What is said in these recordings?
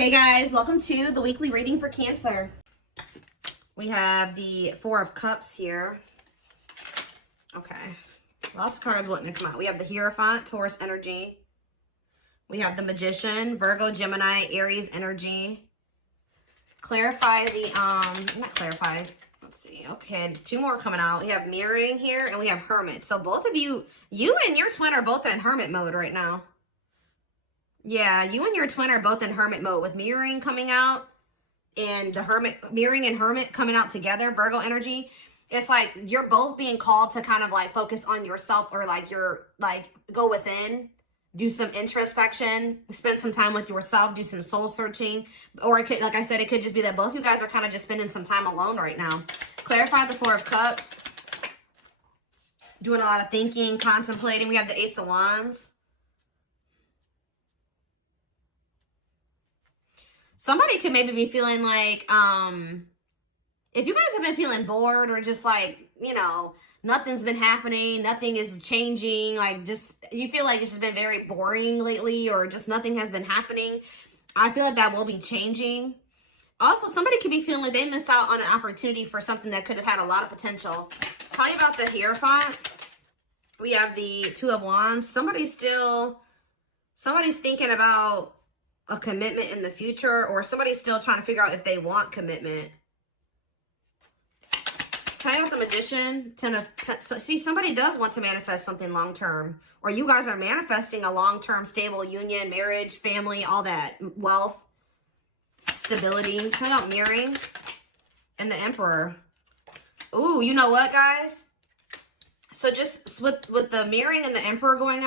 Hey guys, welcome to the weekly reading for Cancer. We have the Four of Cups here. Okay. Lots of cards wanting to come out. We have the Hierophant, Taurus energy. We have the Magician, Virgo, Gemini, Aries energy. Clarify the, not clarify. Let's see. Okay, two more coming out. We have Mirroring here and we have Hermit. So both of you and your twin are both in Hermit mode right now. Yeah, you and your twin are both in Hermit mode with Mirroring coming out and the Hermit, Mirroring and Hermit coming out together, Virgo energy. It's like you're both being called to kind of like focus on yourself, or like you're like go within, do some introspection, spend some time with yourself, do some soul searching. Or it could, like I said, it could just be that both you guys are kind of just spending some time alone right now. Clarify the Four of Cups. Doing a lot of thinking, contemplating. We have the Ace of Wands. Somebody could maybe be feeling like, if you guys have been feeling bored or just like, you know, nothing's been happening, nothing is changing, like just, you feel like it's just been very boring lately or just nothing has been happening, I feel like that will be changing. Also, somebody could be feeling like they missed out on an opportunity for something that could have had a lot of potential. Tell you about the Hierophant. We have the Two of Wands. Somebody's thinking about a commitment in the future, or somebody's still trying to figure out if they want commitment. Tell you about the Magician. See, somebody does want to manifest something long-term, or you guys are manifesting a long-term stable union, marriage, family, all that, wealth, stability. Tell you about Mirroring and the Emperor. Ooh, you know what, guys? So just with the Mirroring and the Emperor coming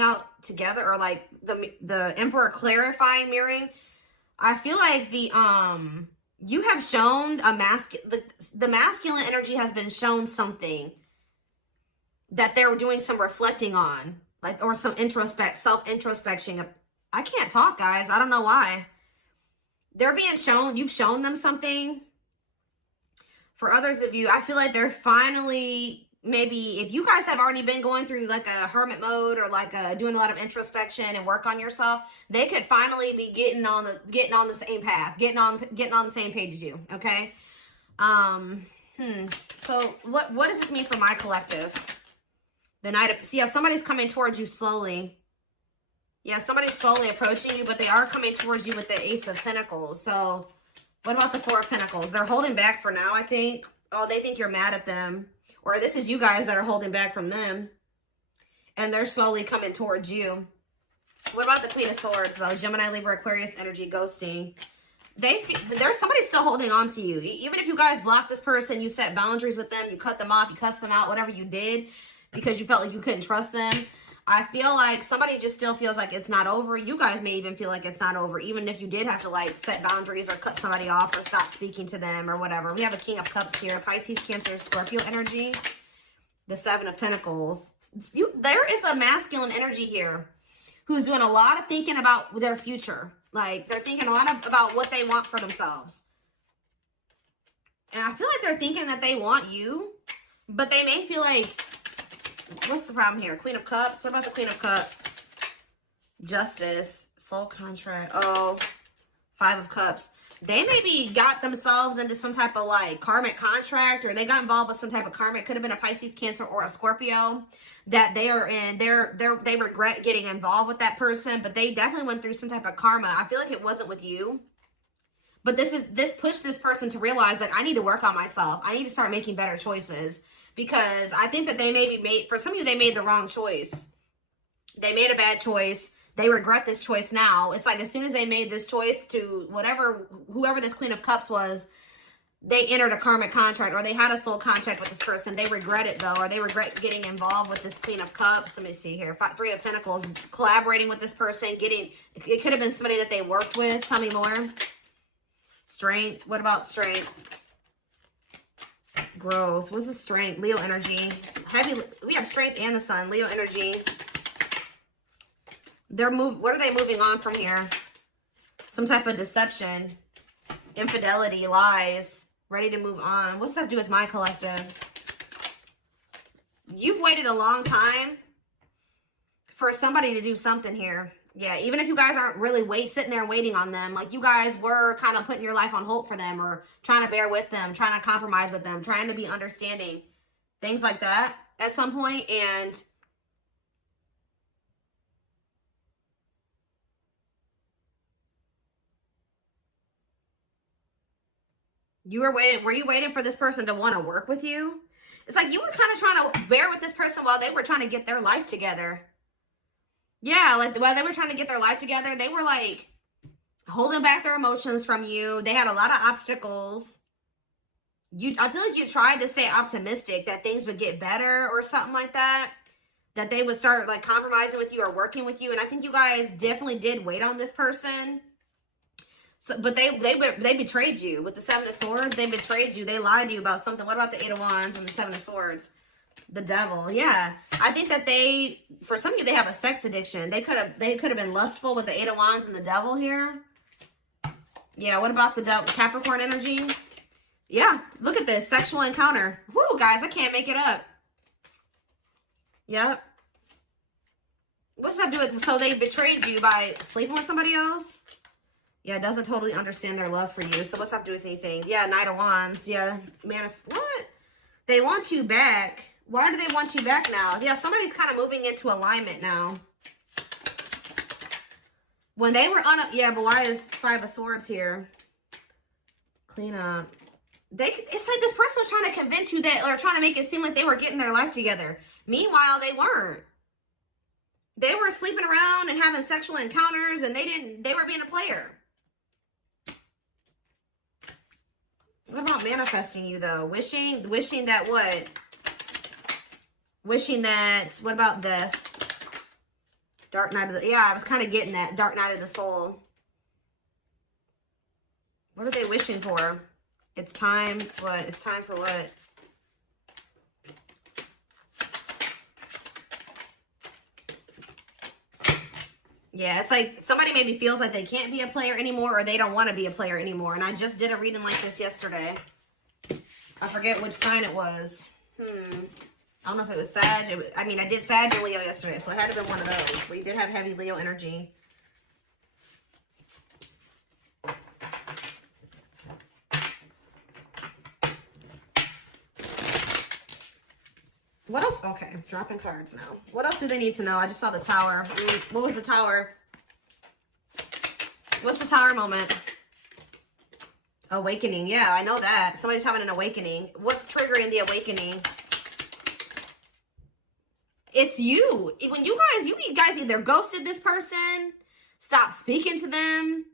out together, or like the Emperor clarifying Mirroring, I feel like the you have shown the masculine energy has been shown something that they're doing some reflecting on, like, or some self-introspection. I can't talk, guys. I don't know why. They're being shown, you've shown them something. For others of you, I feel like they're finally, maybe if you guys have already been going through like a hermit mode, or like doing a lot of introspection and work on yourself, they could finally be getting on the same path, getting on the same page as you. Okay. So what does this mean for my collective? The Knight of, see how somebody's coming towards you slowly. Yeah, somebody's slowly approaching you, but they are coming towards you with the Ace of Pentacles. So what about the Four of Pentacles? They're holding back for now, I think. Oh, they think you're mad at them. Or this is you guys that are holding back from them. And they're slowly coming towards you. What about the Queen of Swords, though? Gemini, Libra, Aquarius energy, ghosting. There's somebody still holding on to you. Even if you guys block this person, you set boundaries with them, you cut them off, you cuss them out, whatever you did, because you felt like you couldn't trust them. I feel like somebody just still feels like it's not over. You guys may even feel like it's not over, even if you did have to like set boundaries or cut somebody off or stop speaking to them or whatever. We have a King of Cups here, Pisces, Cancer, Scorpio energy. The Seven of Pentacles. There is a masculine energy here who's doing a lot of thinking about their future. Like, they're thinking a lot about what they want for themselves. And I feel like they're thinking that they want you, but they may feel like, what's the problem here? Queen of Cups. What about the Queen of Cups? Justice. Soul contract. Oh, Five of Cups. They maybe got themselves into some type of like karmic contract, or they got involved with some type of karmic. Could have been a Pisces, Cancer, or a Scorpio that they are in. They regret getting involved with that person, but they definitely went through some type of karma. I feel like it wasn't with you, but this pushed this person to realize that I need to work on myself. I need to start making better choices, because I think that they maybe for some of you, they made the wrong choice. They made a bad choice. They regret this choice now. It's like as soon as they made this choice to whoever this Queen of Cups was, they entered a karmic contract, or they had a soul contract with this person. They regret it, though, or they regret getting involved with this Queen of Cups. Let me see here. Three of Pentacles, collaborating with this person, it could have been somebody that they worked with. Tell me more. Strength. What about strength? Growth. What's the strength? Leo energy. We have strength and the sun. Leo energy. What are they moving on from here? Some type of deception, infidelity, lies, ready to move on. What's that have to do with my collective? You've waited a long time for somebody to do something here. Yeah, even if you guys aren't really sitting there waiting on them, like you guys were kind of putting your life on hold for them or trying to bear with them, trying to compromise with them, trying to be understanding, things like that at some point. And you were you waiting for this person to want to work with you? It's like you were kind of trying to bear with this person while they were trying to get their life together. Yeah, like while they were trying to get their life together, they were like holding back their emotions from you. They had a lot of obstacles. I feel like you tried to stay optimistic that things would get better or something like that. That they would start like compromising with you or working with you. And I think you guys definitely did wait on this person. So, but they betrayed you with the Seven of Swords. They betrayed you. They lied to you about something. What about the Eight of Wands and the Seven of Swords? The devil. Yeah. I think that for some of you, they have a sex addiction. They could have been lustful with the Eight of Wands and the devil here. Yeah. What about the devil, Capricorn energy? Yeah. Look at this. Sexual encounter. Whoo, guys. I can't make it up. Yep. What's that do with, so they betrayed you by sleeping with somebody else? Yeah, doesn't totally understand their love for you. So what's that do with anything? Yeah, Knight of Wands. Yeah, man, what? They want you back. Why do they want you back now? Yeah, somebody's kind of moving into alignment now. When they were on, yeah, but why is Five of Swords here? Clean up. It's like this person was trying to convince you that, or trying to make it seem like they were getting their life together. Meanwhile, they weren't. They were sleeping around and having sexual encounters, and they were being a player. What about manifesting you, though? Wishing that what? Wishing that, what about death? Dark night of the, yeah, I was kind of getting that. Dark night of the soul. What are they wishing for? It's time, what? It's time for what? Yeah, it's like somebody maybe feels like they can't be a player anymore, or they don't want to be a player anymore. And I just did a reading like this yesterday. I forget which sign it was. I don't know if it was Sag. I did Sag and Leo yesterday, so it had to have been one of those. We did have heavy Leo energy. What else? Okay, dropping cards now. What else do they need to know? I just saw the Tower. What was the Tower? What's the Tower moment? Awakening. Yeah, I know that. Somebody's having an awakening. What's triggering the awakening? It's you. When you guys either ghosted this person, stopped speaking to them,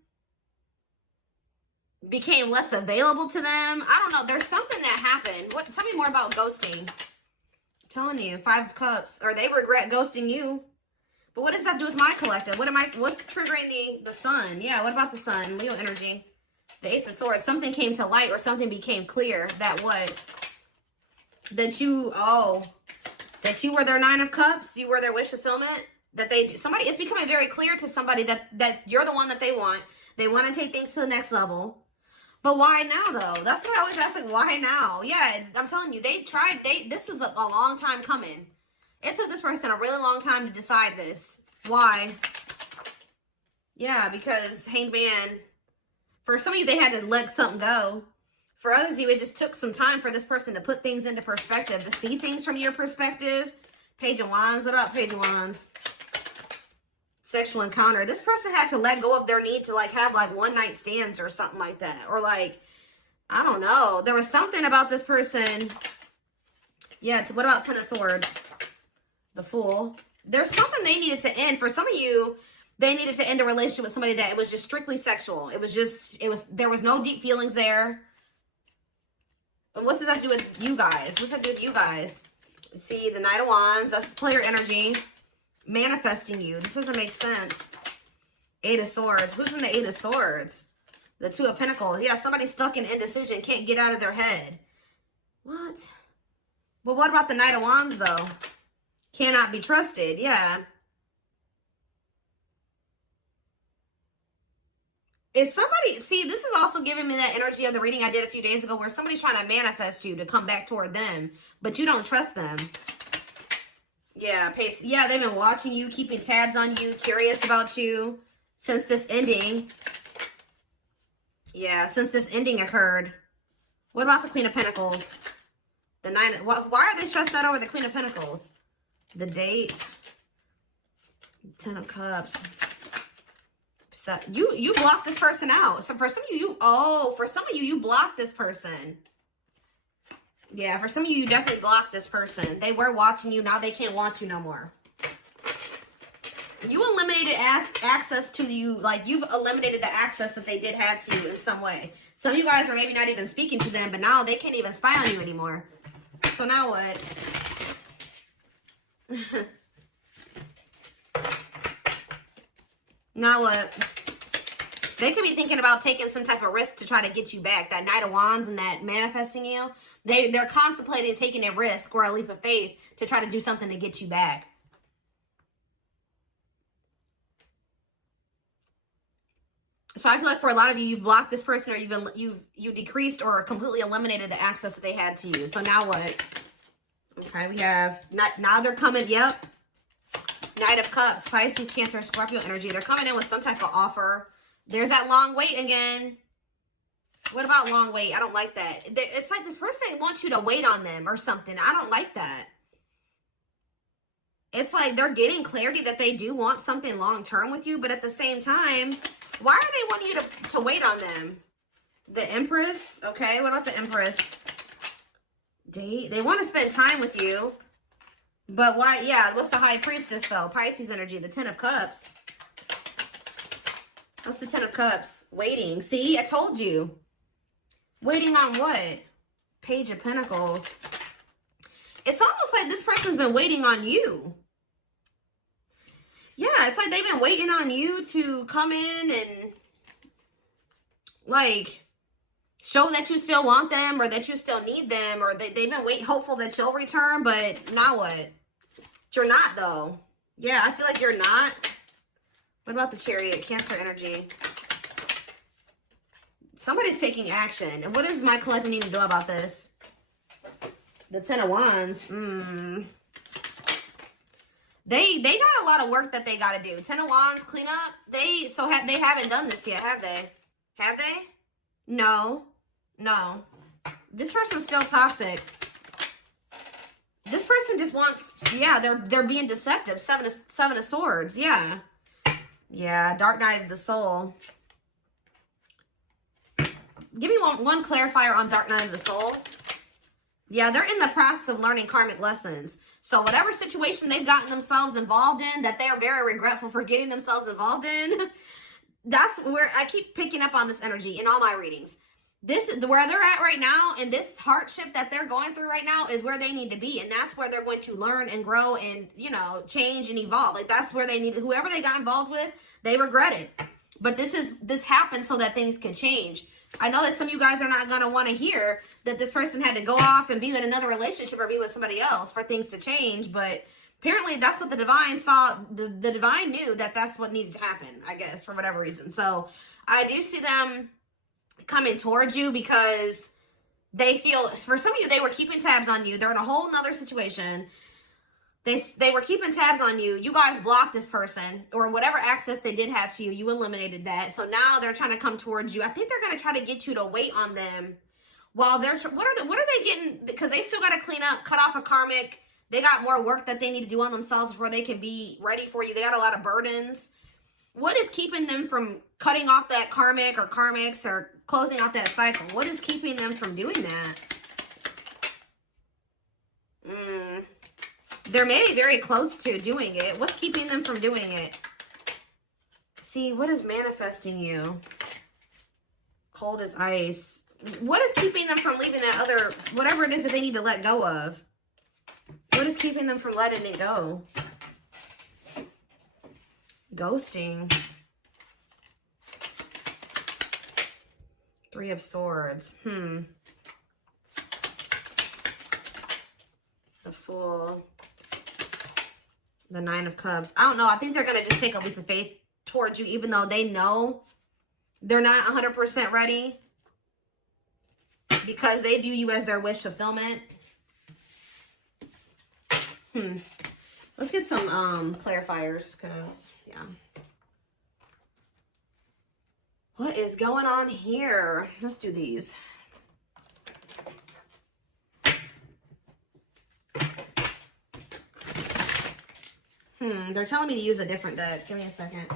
became less available to them. I don't know. There's something that happened. Tell me more about ghosting. Telling you, Five of Cups, or they regret ghosting you. But what does that do with my collective? What's triggering the Sun? Yeah, what about the Sun? Leo energy. The Ace of Swords. Something came to light, or something became clear that what? That you were their Nine of Cups. You were their wish fulfillment. It's becoming very clear to somebody that you're the one that they want. They want to take things to the next level. But why now, though? That's what I always ask, like, why now? Yeah, I'm telling you, this is a long time coming. It took this person a really long time to decide this. Why? Yeah, because Hanged Man, for some of you, they had to let something go. For others of you, it just took some time for this person to put things into perspective, to see things from your perspective. Page of Wands. What up, Page of Wands? Sexual encounter. This person had to let go of their need to like have like one night stands or something like that. Or like, I don't know. There was something about this person. Yeah, what about Ten of Swords? The Fool. There's something they needed to end. For some of you, they needed to end a relationship with somebody that it was just strictly sexual. There was no deep feelings there. And what's that do with you guys? What's that do with you guys? See, the Knight of Wands. That's player energy. Manifesting you. This doesn't make sense. Eight of Swords. Who's in the Eight of Swords? The Two of Pentacles. Yeah, somebody's stuck in indecision. Can't get out of their head. What? But what about the Knight of Wands, though? Cannot be trusted. Yeah. Is somebody... See, this is also giving me that energy of the reading I did a few days ago where somebody's trying to manifest you to come back toward them, but you don't trust them. Yeah, yeah, they've been watching you, keeping tabs on you, curious about you since this ending. Yeah, since this ending occurred. What about the Queen of Pentacles? The Nine. Why are they stressed out over the Queen of Pentacles? The date. 10 of Cups. So you blocked this person out. So for some of you, you blocked this person. Yeah, for some of you definitely blocked this person. They were watching you. Now they can't want you no more. You eliminated access to you. Like, you've eliminated the access that they did have to you in some way. Some of you guys are maybe not even speaking to them, but now they can't even spy on you anymore. So now what? Now what? They could be thinking about taking some type of risk to try to get you back. That Knight of Wands and that manifesting you. They're contemplating taking a risk or a leap of faith to try to do something to get you back. So I feel like for a lot of you, you've blocked this person, or you've decreased or completely eliminated the access that they had to you. So now what? Okay, we have now they're coming. Yep. Knight of Cups, Pisces, Cancer, Scorpio energy. They're coming in with some type of offer. There's that long wait again. What about long wait? I don't like that. It's like this person wants you to wait on them or something. I don't like that. It's like they're getting clarity that they do want something long-term with you, but at the same time, why are they wanting you to wait on them? The Empress. Okay, what about the Empress? Date. They want to spend time with you. But why? Yeah, what's the High Priestess though? Pisces energy, the 10 of Cups. What's the 10 of Cups? Waiting. See, I told you. Waiting on what? Page of Pentacles. It's almost like this person's been waiting on you. Yeah, it's like they've been waiting on you to come in and, like, show that you still want them or that you still need them, or they've been hopeful that you'll return, but now what? You're not, though. Yeah, I feel like you're not. What about the Chariot? Cancer energy. Somebody's taking action. And what does my collective need to do about this? The 10 of Wands. They got a lot of work that they got to do. 10 of Wands, clean up. They haven't done this yet, have they? Have they? No. No. This person's still toxic. This person just wants, yeah, they're being deceptive. Seven of Swords, yeah. Yeah, Dark Night of the Soul. Give me one clarifier on Dark Night of the Soul. Yeah, they're in the process of learning karmic lessons. So whatever situation they've gotten themselves involved in that they are very regretful for getting themselves involved in, that's where I keep picking up on this energy in all my readings. This is where they're at right now, and this hardship that they're going through right now is where they need to be, and that's where they're going to learn and grow and, you know, change and evolve. Like, that's where they need it. Whoever they got involved with, they regret it. But this happened so that things could change. I know that some of you guys are not going to want to hear that this person had to go off and be in another relationship or be with somebody else for things to change, but apparently that's what the divine saw. The divine knew that that's what needed to happen, I guess, for whatever reason. So I do see them coming towards you because they feel, for some of you, they were keeping tabs on you. They're in a whole nother situation. They were keeping tabs on you. You guys blocked this person, or whatever access they did have to you, you eliminated that. So now they're trying to come towards you. I think they're going to try to get you to wait on them while they're, what are they getting? Because they still got to clean up, cut off a karmic. They got more work that they need to do on themselves before they can be ready for you. They got a lot of burdens. What is keeping them from cutting off that karmic or karmics or closing out that cycle? What is keeping them from doing that? They're maybe very close to doing it. What's keeping them from doing it? See, what is manifesting you? Cold as ice. What is keeping them from leaving that other, whatever it is that they need to let go of? What is keeping them from letting it go? Ghosting. 3 of Swords. The Fool. The 9 of Cups. I don't know. I think they're going to just take a leap of faith towards you, even though they know they're not 100% ready, because they view you as their wish fulfillment. What Let's get some clarifiers, because, yeah. What is going on here? Let's do these. They're telling me to use a different deck. Give me a second.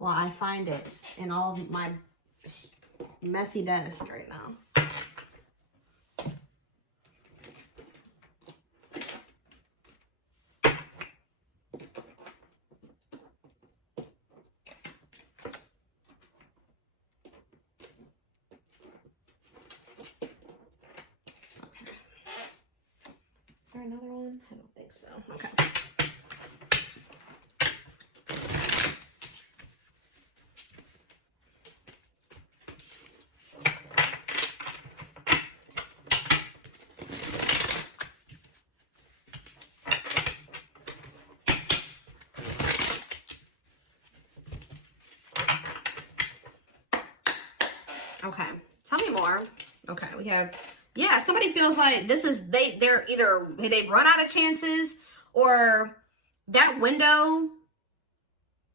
Well, I find it in all of my messy desk right now. Another one? I don't think so. Okay. Okay. Tell me more. Okay, we have, yeah, somebody feels like this is, they're either, they've run out of chances, or that window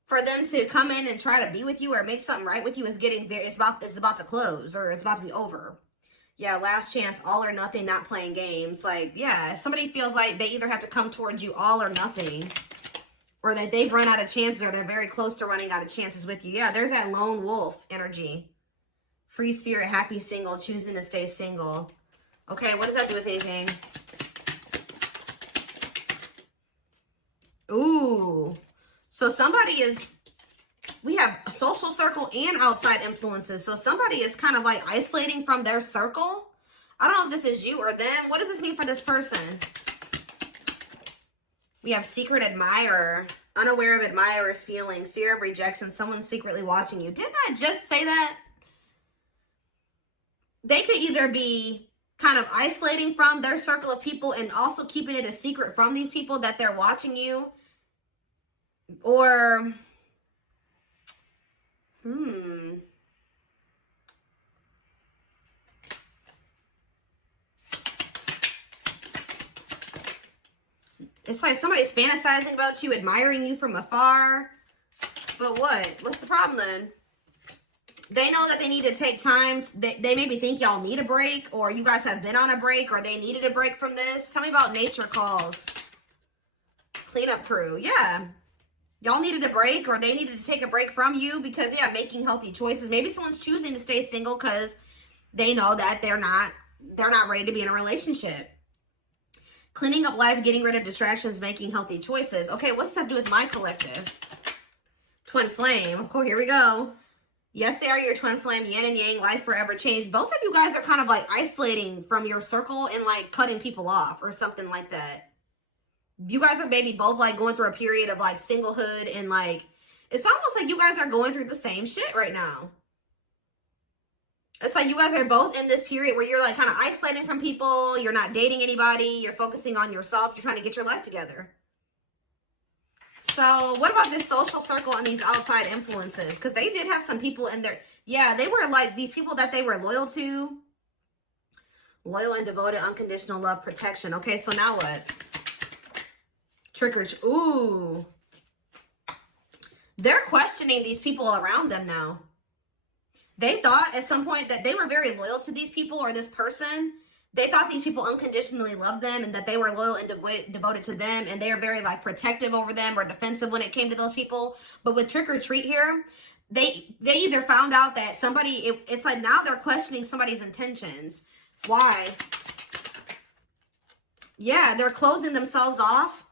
for them to come in and try to be with you or make something right with you is getting, it's about to close, or it's about to be over. Yeah, last chance, all or nothing, not playing games. Like, yeah, somebody feels like they either have to come towards you all or nothing, or that they've run out of chances, or they're very close to running out of chances with you. Yeah, there's that lone wolf energy. Free spirit, happy single, choosing to stay single. Okay, what does that do with anything? Ooh. So somebody is, we have a social circle and outside influences. So somebody is kind of like isolating from their circle. I don't know if this is you or them. What does this mean for this person? We have secret admirer, unaware of admirer's feelings, fear of rejection, someone secretly watching you. Didn't I just say that? They could either be kind of isolating from their circle of people and also keeping it a secret from these people that they're watching you. Or, it's like somebody's fantasizing about you, admiring you from afar. But what? What's the problem then? They know that they need to take time. They maybe think y'all need a break, or you guys have been on a break, or they needed a break from this. Tell me about nature calls. Cleanup crew. Yeah. Y'all needed a break, or they needed to take a break from you because, yeah, making healthy choices. Maybe someone's choosing to stay single because they know that they're not ready to be in a relationship. Cleaning up life, getting rid of distractions, making healthy choices. Okay, what's this have to do with my collective? Twin flame. Oh, here we go. Yes, they are your twin flame, yin and yang, life forever changed. Both of you guys are kind of like isolating from your circle and like cutting people off or something like that. You guys are maybe both like going through a period of like singlehood, and like, it's almost like you guys are going through the same shit right now. It's like you guys are both in this period where you're like kind of isolating from people. You're not dating anybody. You're focusing on yourself. You're trying to get your life together. So what about this social circle and these outside influences? Because they did have some people in there. Yeah, they were like these people that they were loyal to. Loyal and devoted, unconditional love, protection. Okay, so now what? Trick or treat. Ooh. They're questioning these people around them now. They thought at some point that they were very loyal to these people or this person. They thought these people unconditionally loved them and that they were loyal and devoted to them, and they were very like protective over them or defensive when it came to those people. But with trick or treat here, they either found out that somebody, it's like now they're questioning somebody's intentions. Why? Yeah, they're closing themselves off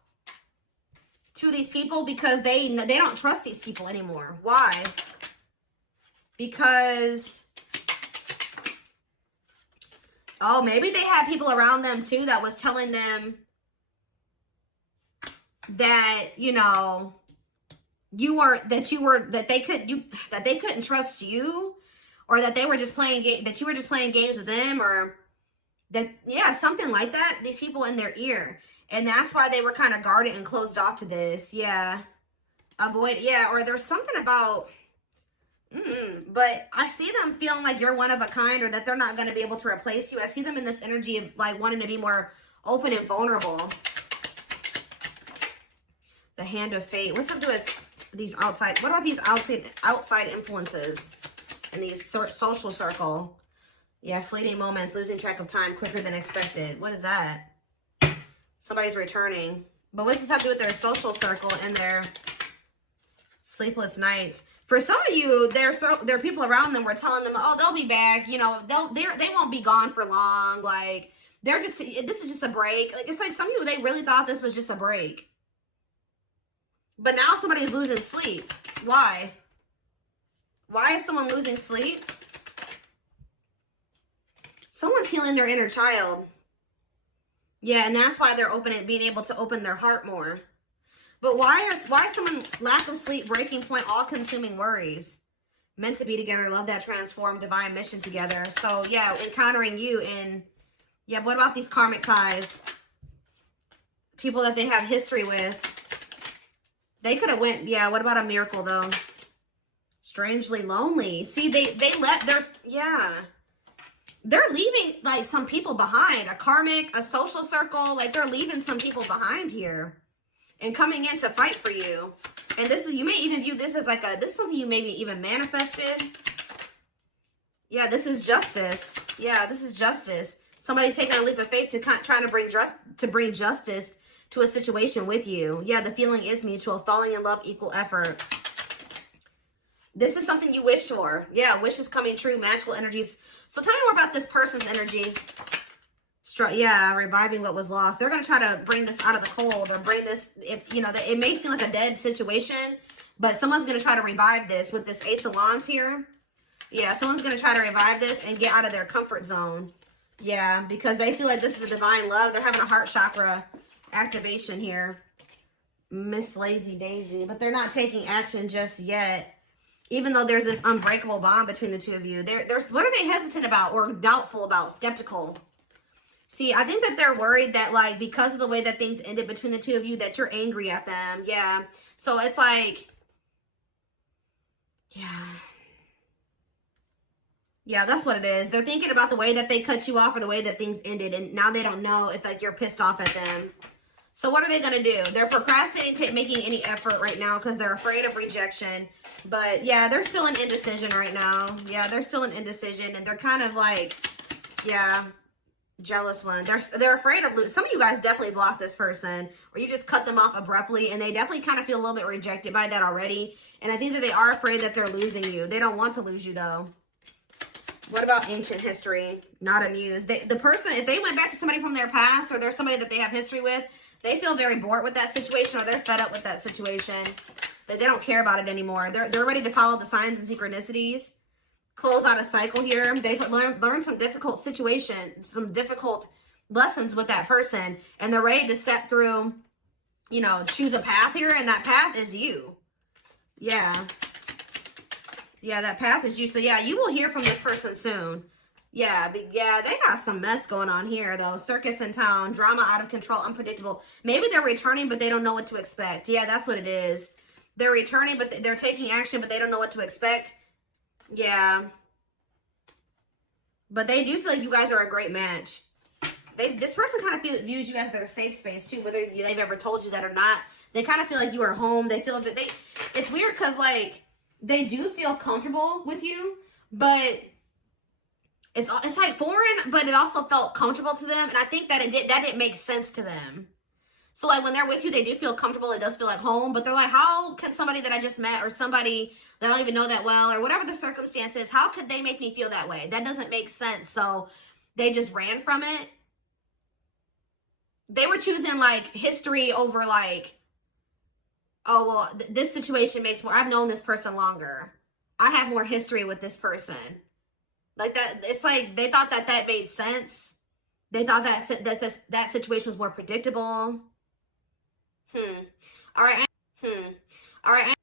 to these people because they don't trust these people anymore. Why? Because, oh, maybe they had people around them too that was telling them that, you know, that they couldn't trust you, or that they were just playing that you were just playing games with them, or that, yeah, something like that. These people in their ear. And that's why they were kind of guarded and closed off to this. Yeah. Avoid, yeah, or there's something about, but I see them feeling like you're one of a kind, or that they're not going to be able to replace you. I see them in this energy of like wanting to be more open and vulnerable. The Hand of Fate. What's up to do with these outside? What about these outside influences in these social circle? Yeah, fleeting moments, losing track of time quicker than expected. What is that? Somebody's returning. But what does this have to do with their social circle and their sleepless nights? For some of you, there are people around them. We're telling them, oh, they'll be back. You know, they won't be gone for long. Like, this is just a break. Like, it's like some of you, they really thought this was just a break. But now somebody's losing sleep. Why? Why is someone losing sleep? Someone's healing their inner child. Yeah, and that's why they're being able to open their heart more. But why is someone lack of sleep, breaking point, all-consuming worries? Meant to be together, love that transform, divine mission together. So yeah, encountering you in, yeah, what about these karmic ties? People that they have history with. They could have went, yeah, what about a miracle though? Strangely lonely. See, they let their, yeah. They're leaving like some people behind. A karmic, a social circle, like they're leaving some people behind here. And coming in to fight for you. And this is, you may even view this as like this is something you maybe even manifested. Yeah, this is justice. Yeah, this is justice. Somebody taking a leap of faith to trying to bring justice to a situation with you. Yeah, the feeling is mutual. Falling in love, equal effort. This is something you wish for. Yeah, wishes coming true. Magical energies. So tell me more about this person's energy. Yeah, reviving what was lost. They're going to try to bring this out of the cold, or bring this, if you know, it may seem like a dead situation, but someone's going to try to revive this with this Ace of Wands here. Yeah, someone's going to try to revive this and get out of their comfort zone. Yeah, because they feel like this is a divine love. They're having a heart chakra activation here. Miss Lazy Daisy, but they're not taking action just yet. Even though there's this unbreakable bond between the two of you. What are they hesitant about or doubtful about? Skeptical. See, I think that they're worried that, like, because of the way that things ended between the two of you, that you're angry at them. Yeah. So it's like, yeah. Yeah, that's what it is. They're thinking about the way that they cut you off or the way that things ended. And now they don't know if, like, you're pissed off at them. So what are they going to do? They're procrastinating making any effort right now because they're afraid of rejection. But, yeah, they're still in indecision right now. Yeah, they're still in indecision. And they're kind of like, yeah, jealous one. They're afraid of losing. Some of you guys definitely blocked this person, or you just cut them off abruptly, and they definitely kind of feel a little bit rejected by that already. And I think that they are afraid that they're losing you. They don't want to lose you, though. What about ancient history? Not amused. The person, if they went back to somebody from their past, or there's somebody that they have history with, they feel very bored with that situation, or they're fed up with that situation. They don't care about it anymore. They're ready to follow the signs and synchronicities. Close out a cycle here. They've learned some difficult situations, some difficult lessons with that person, and they're ready to step through, you know, choose a path here, and that path is you. Yeah. Yeah, that path is you. So, yeah, you will hear from this person soon. Yeah, but yeah, they got some mess going on here, though. Circus in town, drama out of control, unpredictable. Maybe they're returning, but they don't know what to expect. Yeah, that's what it is. They're returning, but they're taking action, but they don't know what to expect. Yeah. But they do feel like you guys are a great match. This person kind of views you as their safe space, too, whether they've ever told you that or not. They kind of feel like you are home. They feel that it's weird because, like, they do feel comfortable with you, but it's like foreign, but it also felt comfortable to them. And I think that didn't make sense to them. So, like, when they're with you, they do feel comfortable. It does feel like home. But they're like, how can somebody that I just met, or somebody that I don't even know that well, or whatever the circumstance is, how could they make me feel that way? That doesn't make sense. So they just ran from it. They were choosing, like, history over, like, oh, well, this situation makes more. I've known this person longer. I have more history with this person. Like, that, it's like they thought that made sense. They thought that situation was more predictable. All right.